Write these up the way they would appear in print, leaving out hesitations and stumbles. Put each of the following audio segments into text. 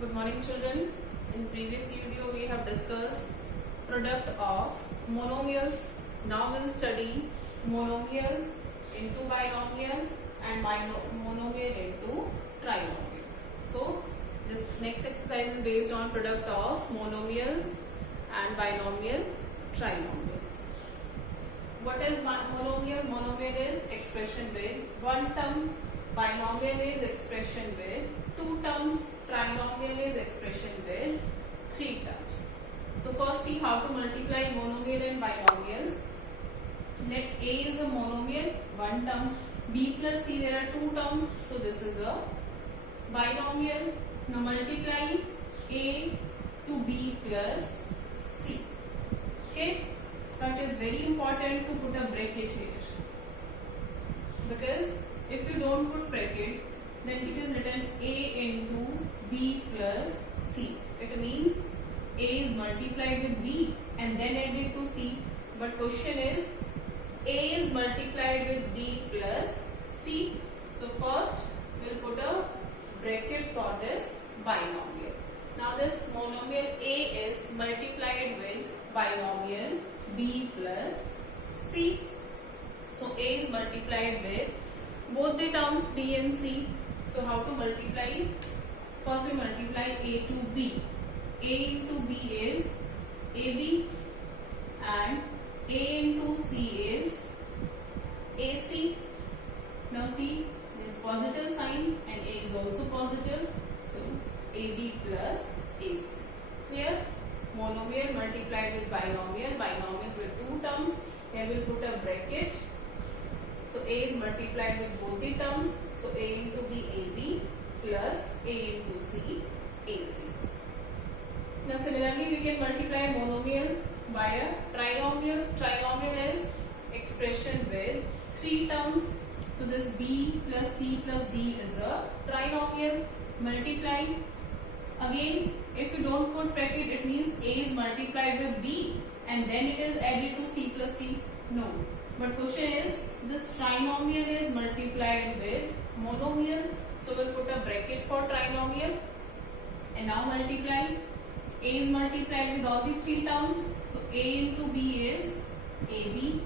Good morning, children. In previous video we have discussed product of monomials. Now we'll study monomials into binomial and monomial into trinomial. So this next exercise is based on product of monomials and binomial trinomials. What is monomial? Monomial is expression with one term. Binomial is expression with two terms. Trinomial is expression with three terms. So first see how to multiply monomial and binomials. Let A is a monomial, one term. B plus C, there are two terms. So this is a binomial. Now multiply A to B plus C. Okay. But it is very important to put a bracket here. Because if you don't put bracket, then it is written A into B plus C. It means A is multiplied with B and then added to C. But question is A is multiplied with B plus C. So first we'll put a bracket for this binomial. Now this monomial A is multiplied with binomial B plus C. So A is multiplied with both the terms B and C. So how to multiply? First we multiply A to B. A into B is AB and A into C is AC. Now see, there is positive sign and A is also positive. So AB plus AC. Clear? Monomial multiplied with binomial. Binomial with two terms. Here we will put a bracket. So A is multiplied with both the terms. So A into B, AB plus A into C, AC. Now similarly we can multiply monomial by a trinomial. Trinomial is expression with three terms. So this B plus C plus D is a trinomial. Multiply. Again, if you don't put bracket, it means A is multiplied with B and then it is added to C plus D. No. But question is, this trinomial is multiplied with monomial. So we'll put a bracket for trinomial. And now multiply. A is multiplied with all the three terms. So A into B is AB.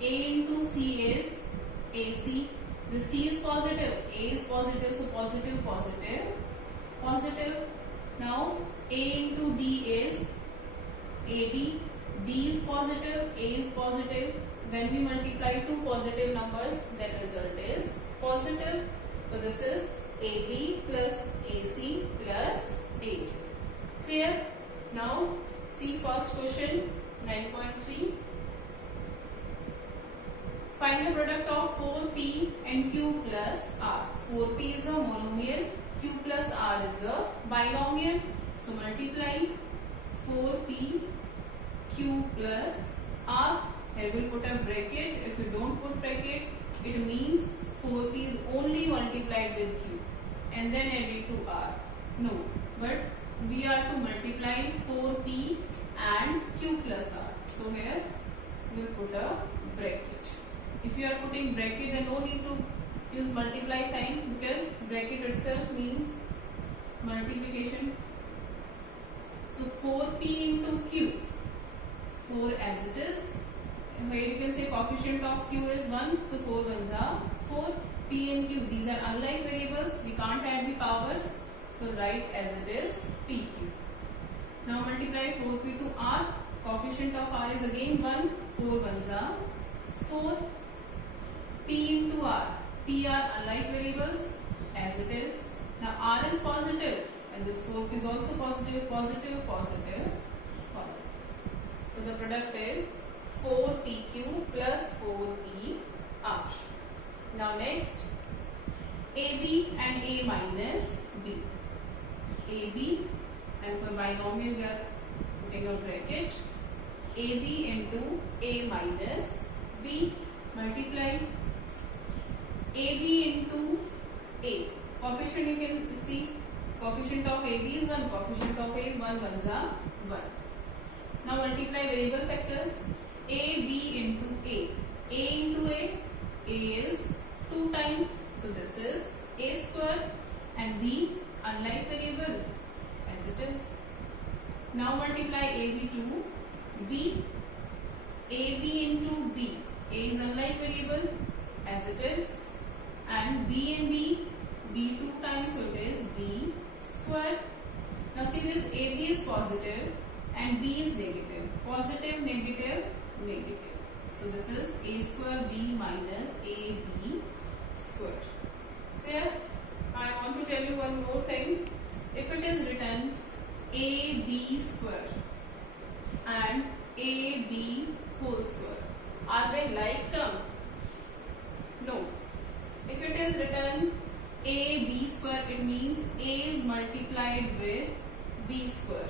A into C is AC. The C is positive. A is positive. So positive, positive, positive. Now A into D is AB. D is positive. A is positive. When we multiply two positive numbers, then result is positive. So this is AB plus AC plus 8. Clear? Now see first question 9.3. Find the product of 4p and q plus r. 4p is a monomial, q plus r is a binomial. So multiply 4p q plus r. Here we will put a bracket. If you don't put bracket, it means 4p is only multiplied with q and then added to r. No, but we are to multiply 4p and q plus r. So here we will put a bracket. If you are putting bracket, then no need to use multiply sign because bracket itself means multiplication. So 4p into q, 4 as it is. Here you can say coefficient of q is 1. So 4 ones are 4. P and q, these are unlike variables. We can't add the powers. So write as it is PQ. Now multiply 4p to r. Coefficient of r is again 1. 4 ones are 4. P into r. P are unlike variables as it is. Now r is positive and this 4p is also positive, positive, positive, positive. So the product is 4pq plus 4pr. Now next, AB and A minus B. AB, and for binomial we are putting a bracket. AB into A minus B. Multiply AB into A. Coefficient you can see, coefficient of AB is 1, coefficient of A is 1, ones are 1. Now multiply variable factors. A, B into A. A into A is 2 times. So this is A square and B unlike variable as it is. Now multiply AB to B. AB into B. A is unlike variable as it is, and B and B 2 times, so it is B square. Now see, this AB is positive and B is negative. Positive, negative, negative. So this is A square B minus AB square. Clear? I want to tell you one more thing. If it is written AB square and AB whole square, are they like term? No. If it is written AB square, it means A is multiplied with B square.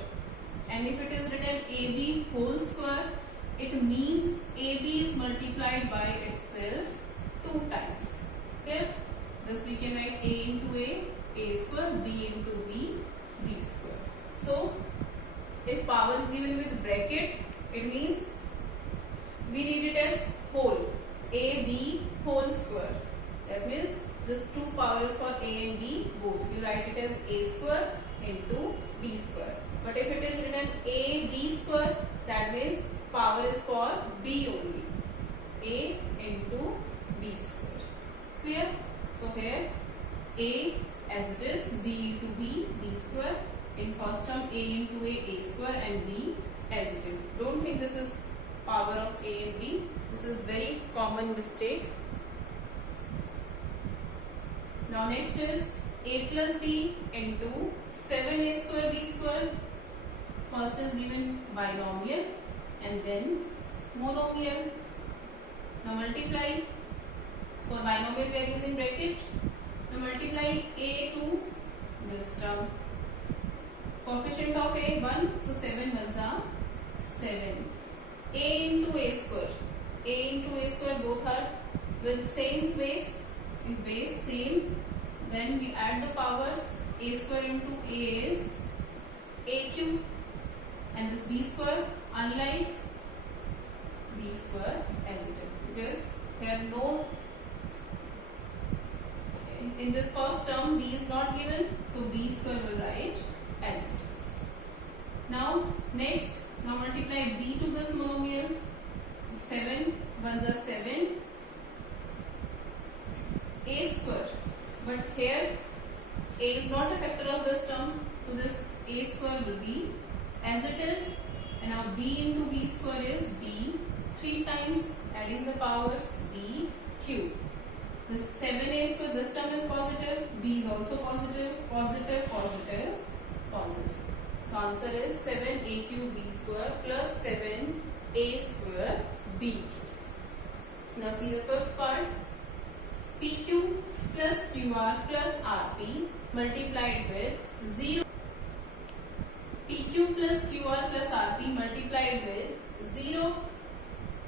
And if it is written AB whole square, it means AB is multiplied by itself 2 times. Clear? Thus we can write A into A square, B into B square. So, if power is given with bracket, it means we need it as whole, AB whole square. That means this 2 power is for A and B both. You write it as A square into B square. But if it is written A B square, that means power is for B only. A into B square. Clear? So here A as it is, B into B square. In first term A into A square, and B as it is. Don't think this is power of A and B. This is very common mistake. Now next is A plus B into 7A square B square. First is given binomial and then monomial. Now multiply. For binomial we are using bracket. Now multiply A to this term. Coefficient of A 1, so 7 ones are 7. A into A square. A into A square both are with same base. If base same, then we add the powers. A square into A is A cube, and this B square unlike B square as it is, because here no, in this first term B is not given, so B square will write as it is. Now next, now multiply B to this monomial. 7 ones are 7 A square, but here A is not a factor of this term, so this A square will be as it is, and now B into B square is B 3 times, adding the powers B cube. This 7A square, this term is positive, B is also positive, positive, positive, positive. So answer is 7A cube B square plus 7A square B. Now see the fifth part. PQ plus QR plus RP multiplied with 0. PQ plus QR plus RP multiplied with 0.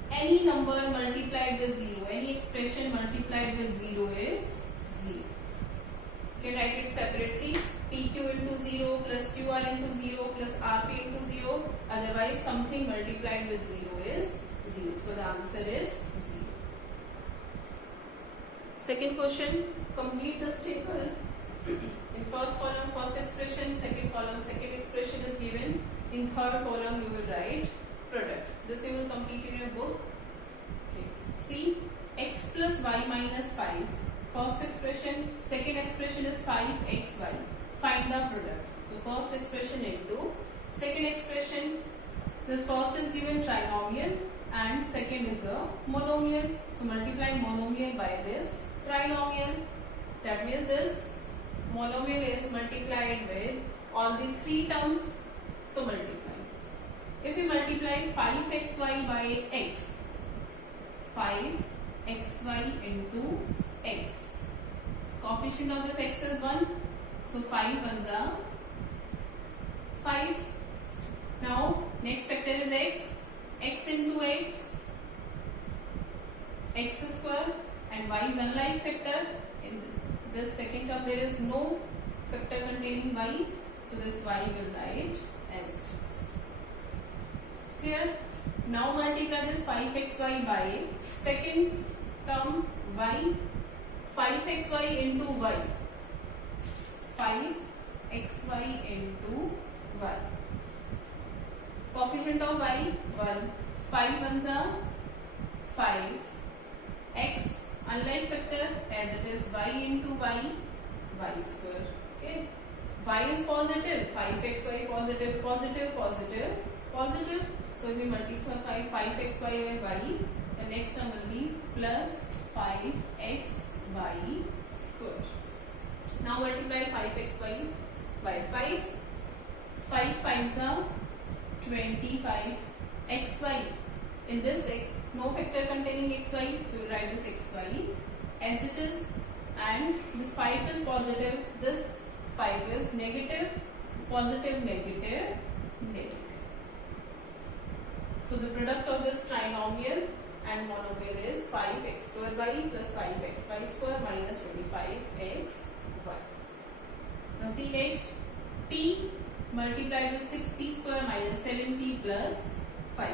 Any number multiplied with 0, any expression multiplied with 0 is 0. You can write it separately. PQ into 0 plus QR into 0 plus RP into 0. Otherwise, something multiplied with 0 is 0. So the answer is 0. Second question, complete this table. In first column, first expression, second column, second expression is given. In third column, you will write product. This you will complete in your book. Okay. See, x plus y minus 5. First expression, second expression is 5xy. Find the product. So first expression into second expression. This first is given trinomial and second is a monomial. So multiply monomial by this trinomial. That means this monomial is multiplied with all the 3 terms. So multiply. If we multiply 5xy by x, 5xy into x. Coefficient of this x is 1. So 5 ones are 5. Now next factor is x. X into x, x square, and y is unlike factor. In this second term there is no factor containing y. So this y will write as it is. Clear? Now multiply this 5xy by second term y. 5xy into y. 5 xy into y. Coefficient of y 1. 5 ones are 5. X unlike factor as it is y into y square. Okay. Y is positive. 5xy positive, positive, positive, positive. So if we multiply 5xy by y, the next term will be plus 5xy square. Now multiply 5xy by 5. 5 5s are 25 xy. In this no factor containing xy, so we write this xy as it is, and this 5 is positive, this 5 is negative, positive, negative, negative. So the product of this trinomial and monomial is 5x square y plus 5xy square minus 25xy. Now see next, p multiplied with 6p square minus 7p plus 5.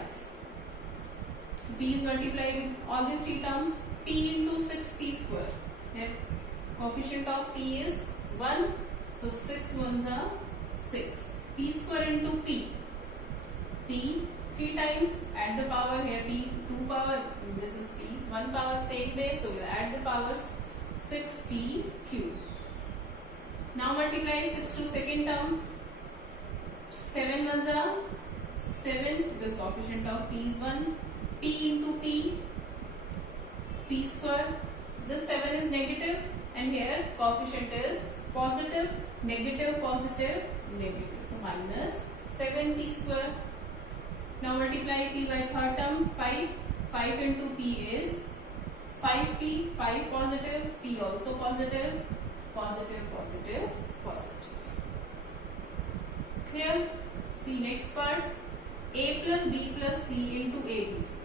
P is multiplied with all the three terms, p into 6p square. Here coefficient of p is 1, so 6 ones are 6. P square into p. P 3 times, add the power here, p 2 power, this is p 1 power, same base, so we'll add the powers, 6p cube. Now multiply 6 to second term, 7 ones are 7 because coefficient of p is 1, p into p square, this 7 is negative and here coefficient is positive, negative, positive, negative, so minus 7p square. Now multiply p by third term, 5 into p is 5p, 5 positive, p also positive, positive, positive, positive. Clear? See next part, a plus b plus c into abc.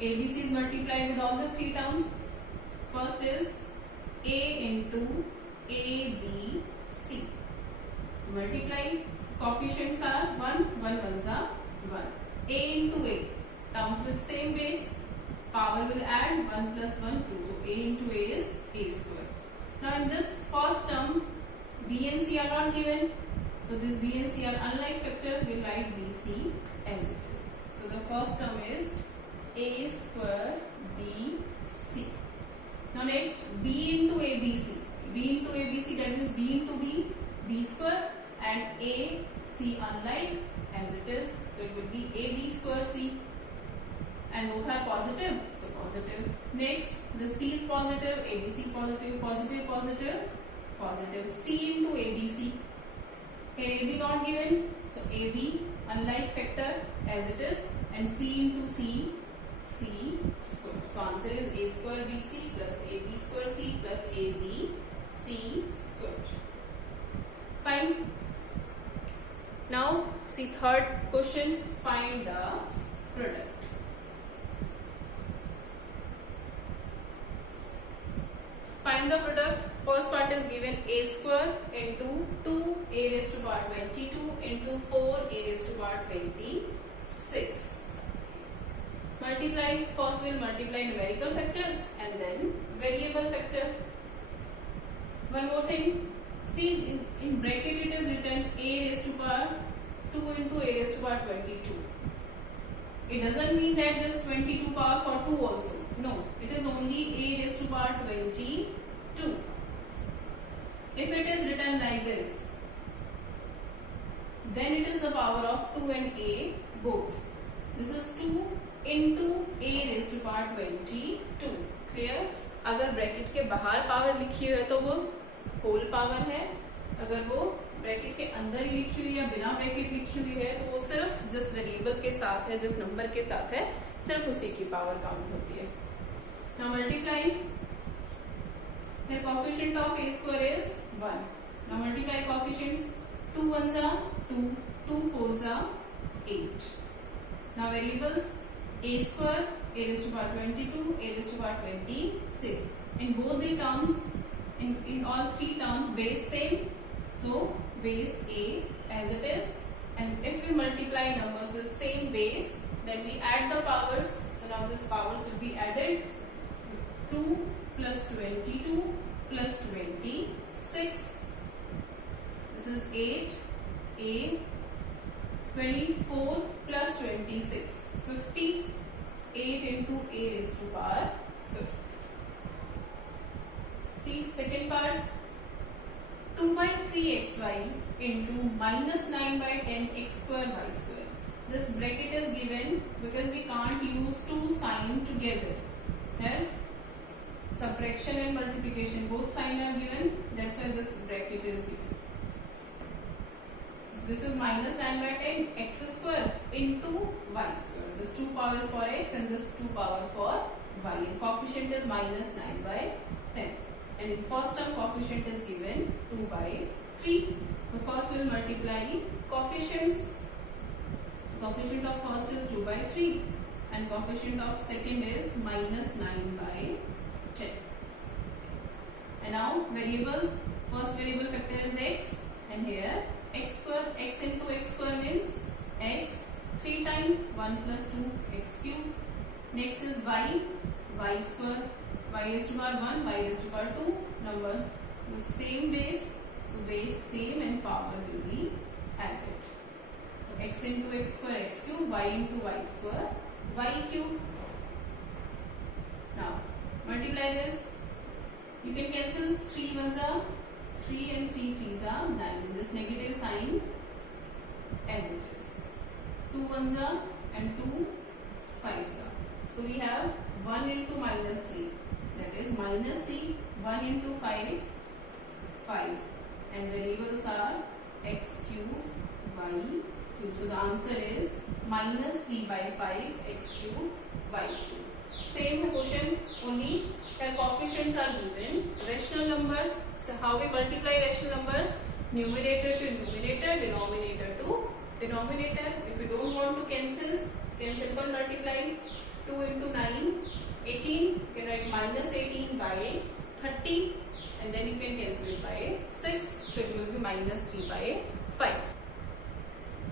ABC is multiplied with all the three terms. First is a into abc. Multiply, coefficients are 1, 1 ones are 1. A into a, terms with same base, power will add 1 plus 1 2. So a into a is a square. Now in this first term, b and c are not given. So this b and c are unlike factor, we will write bc as it is. So the first term is a square bc. Now next, b into abc. B into abc, that means b into b square, and a c unlike as it is. So it would be ab square c, and both are positive, so positive. Next, the c is positive, abc positive, positive, positive, positive. C into abc. Here ab not given, so ab unlike factor as it is, and c into c square. So answer is a square bc plus ab square c plus ab c square. Fine. Now see third question, find the product. Find the product. First part is given a square into 2 a raised to power 22 into 4 a raised to power 26. Multiply, first we'll multiply numerical factors and then variable factor. One more thing, see in bracket it is written a raised to power 2 into a raised to power 22. It doesn't mean that this 22 power for 2 also. No, it is only a raised to power 22. If it is written like this, then it is the power of 2 and a both. This is 2 into a raised to power 22. Clear? अगर bracket के बाहर power लिखी हुई है तो वो whole power है, अगर वो ब्रैकेट के अंदर ही लिखी हुई या बिना ब्रैकेट लिखी हुई है तो वो सिर्फ जिस वेरिएबल के साथ है, जिस नंबर के साथ है, सिर्फ उसी की पावर काउंट होती है. Now multiply. The coefficient of a square is 1. Now multiply coefficients. 2 ones are 2, 2 fours are 8. Now variables, a square, a raised to power 22, a raised to power 26. In both the terms, in all three terms, base same. So base a as it is. And if we multiply numbers with same base, then we add the powers. So now these powers will be added. 2 plus 22 plus 26 This is 8a 24 plus 26 50. 8 into a raised to power 50. See second part, 2 by 3xy into minus 9 by 10x square y square. This bracket is given because we can't use two sign together. Here subtraction and multiplication both sign are given, that's why this bracket is given. So this is minus 9 by 10 x square into y square. This 2 power is for x and this 2 power for y, and coefficient is minus 9 by 10. And in first term coefficient is given 2 by 3. So first we will multiply coefficients. The coefficient of first is 2 by 3 and coefficient of second is minus 9 by 10. And now variables, first variable factor is x, and here x square, x into x square means x 3 times 1 plus 2 x cube. Next is y, y square, y is to power 1, y is to power 2, number with same base, so base same and power will be added. So x into x square x cube, y into y square y cube. Now multiply this, you can cancel 3 ones are 3 and 3 threes are 9. This negative sign as it is. 2 ones are and 2 fives are. So we have 1 into minus 3, that is minus 3, 1 into 5, 5, and variables are x cube, y cube. So the answer is minus 3 by 5 x cube, y cube. Same question, only the coefficients are given. Rational numbers, so how we multiply rational numbers? Numerator to numerator, denominator to denominator. If you don't want to cancel, then simple multiply 2 into 9, 18. You can write minus 18 by 30, and then you can cancel it by 6. So it will be minus 3 by 5.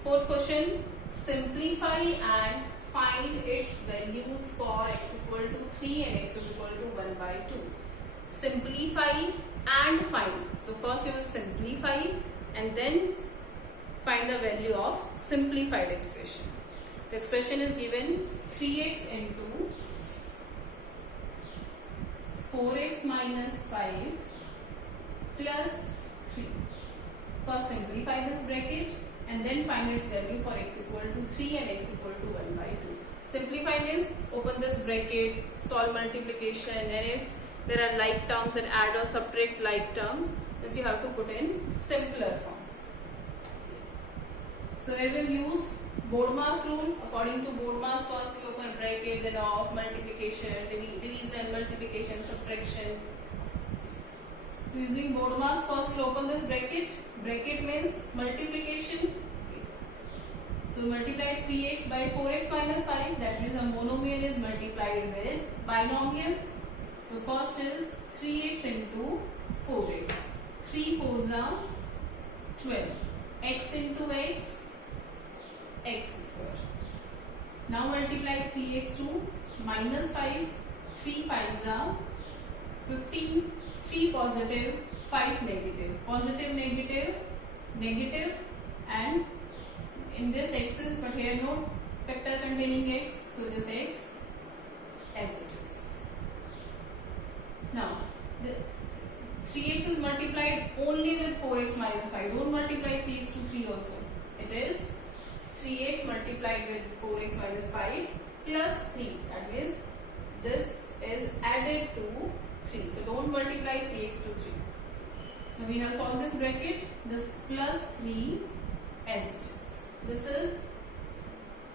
Fourth question, simplify and find its values for x equal to 3 and x is equal to 1 by 2. Simplify and find. So first you will simplify and then find the value of simplified expression. The expression is given 3x into 4x minus 5 plus 3. First simplify this bracket and then find its value for x equal to 3 and x equal to 1 by 2. Simplify means open this bracket, solve multiplication, and if there are like terms and add or subtract like terms, this you have to put in simpler form. So here we will use BODMAS rule. According to BODMAS, first we open bracket, then of multiplication, division, multiplication, subtraction. So using BODMAS, first we will open this bracket. Bracket means multiplication. So multiply 3x by 4x minus 5. That means a monomial is multiplied with binomial. So first is 3x into 4x. 3 4s are 12. X into x, x square. Now multiply 3x to minus 5. 3 5s are 15. 3 positive, 5 negative. Positive, negative, negative, and in this x is, but here no factor containing x, so this x as it is. Now the 3x is multiplied only with 4x minus 5. Don't multiply 3x to 3 also. It is 3x multiplied with 4x minus 5 plus 3. That means this is added to 3. So don't multiply 3x to 3. Now we have solved this bracket. This plus 3 as it is. This is,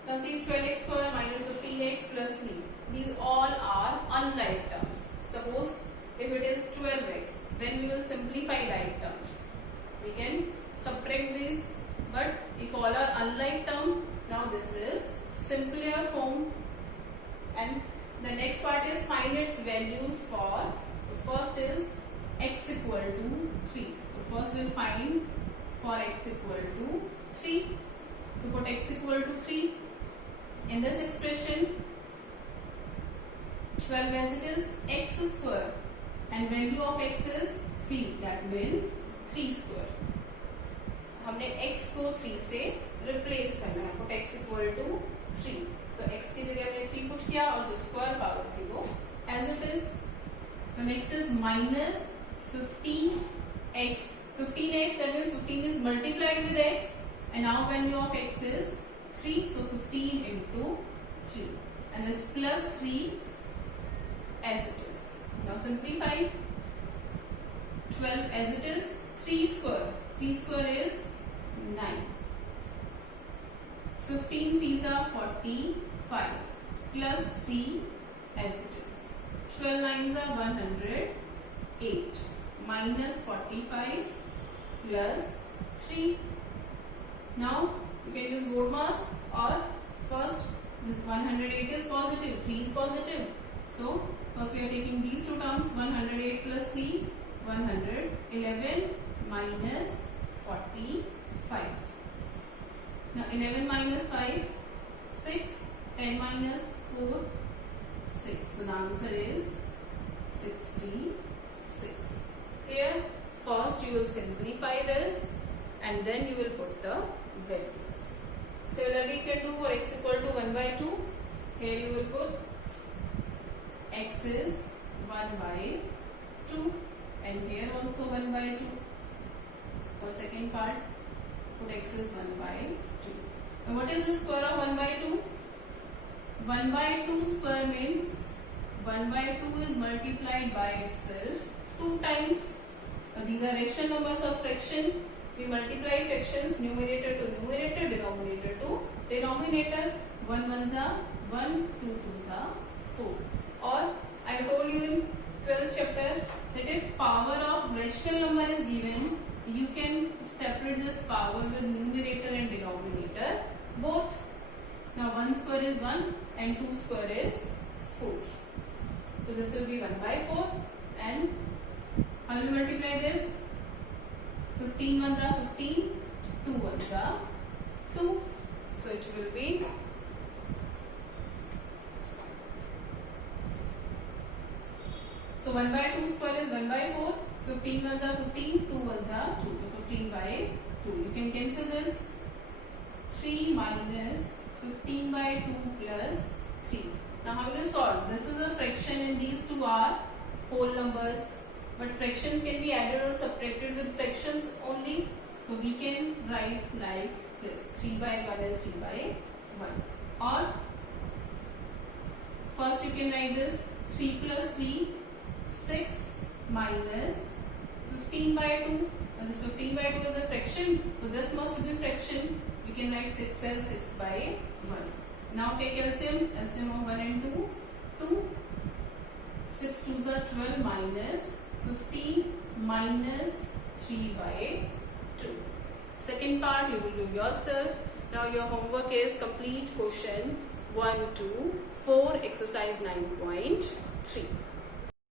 now see 12x square minus 15x plus 3. These all are unlike terms. Suppose if it is 12x, then we will simplify like terms. We can subtract these, but if all are unlike term, now this is simpler form. And the next part is find its values for, the first is x equal to 3. So first we will find for x equal to 3. To put x equal to 3 in this expression, 12 as it is, x square, and value of x is 3. That means 3 square. हमने x को 3 से replace करना है. Put x equal to 3. तो x की जगह हमने 3 put किया और जो स्क्वायर पावर थी वो एज इट इज. तो next is minus 15x. 15x, that means 15 is multiplied with x, and now value of x is 3, so 15 into 3, and this plus 3 as it is. Now simplify. 12 as it is. 3 square. 3 square is 9. 15 3s are 45 plus 3 as it is. 12 9s are 108 minus 45 plus 3. Now you can use mode mass, or first this 108 is positive, 3 is positive. So first we are taking these two terms, 108 plus 3, 111 minus 45. Now 11 minus 5, 6, 10 minus 4, 6. So the answer is 66. Clear? First you will simplify this and then you will put the values. Similarly you can do for x equal to 1 by 2. Here you will put x is 1 by 2 and here also 1 by 2. For second part, put x is 1 by 2. Now what is the square of 1 by 2? 1 by 2 square means 1 by 2 is multiplied by itself 2 times. These are rational numbers of fraction. We multiply fractions numerator to numerator, denominator to denominator. 1 ones are 1, 2 twos are 4. Or I told you in 12th chapter that if power of rational number is given, you can separate this power with numerator and denominator both. Now 1 square is 1 and 2 square is 4. So this will be 1 by 4, and how will you multiply this? 15 ones are 15, 2 ones are 2. So it will be so 1 by 2 square is 1 by 4, 15 ones are 15, 2 ones are 2. So 15 by 2. You can cancel this. 3 minus 15 by 2 plus 3. Now how will you solve? This is a fraction and these two are whole numbers. But fractions can be added or subtracted with fractions only. So we can write like this, 3 by 1 and 3 by 1. Or first you can write this 3 plus 3, 6 minus 15 by 2. And this 15 by 2 is a fraction. So this must be fraction. We can write 6 as 6 by 1. Now take LCM. LCM of 1 and 2. 2. 6 2s are 12 minus 15 minus 3 by 2. Second part you will do yourself. Now your homework is complete question 1 to 4, exercise 9.3.